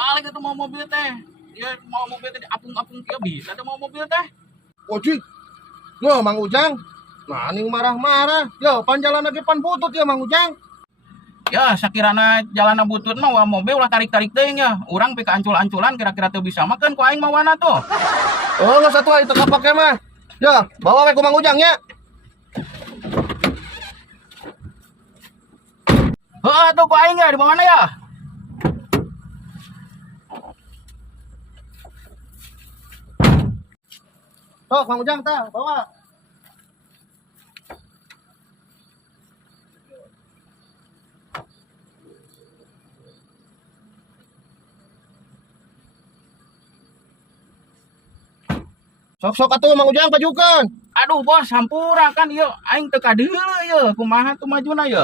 balik itu mau mobil teh. Dia mau mobil teh apung-apung kia bisa ada mau mobil teh. Ojik. Yo Mang Ujang. Maning marah-marah. Yo panjalan lagi pan butut ya Mang Ujang. Ya sakirana jalan butut mah wah mobil ulah tarik-tarik teh ya. Urang pika ancul-anculan kira-kira teu bisa makan ku aing mawana tuh. Oh nggak satu itu kapake mah. Ya bawa we ku Mang Ujang ya. Heeh tuh ku aing ya di mana ya? Sok Mang Ujang tah bawa. Sok-sok atuh Mang Ujang pajukeun. Aduh bos hampura kan ieu aing teu kadeuleu ieu kumaha tuh majuna ieu.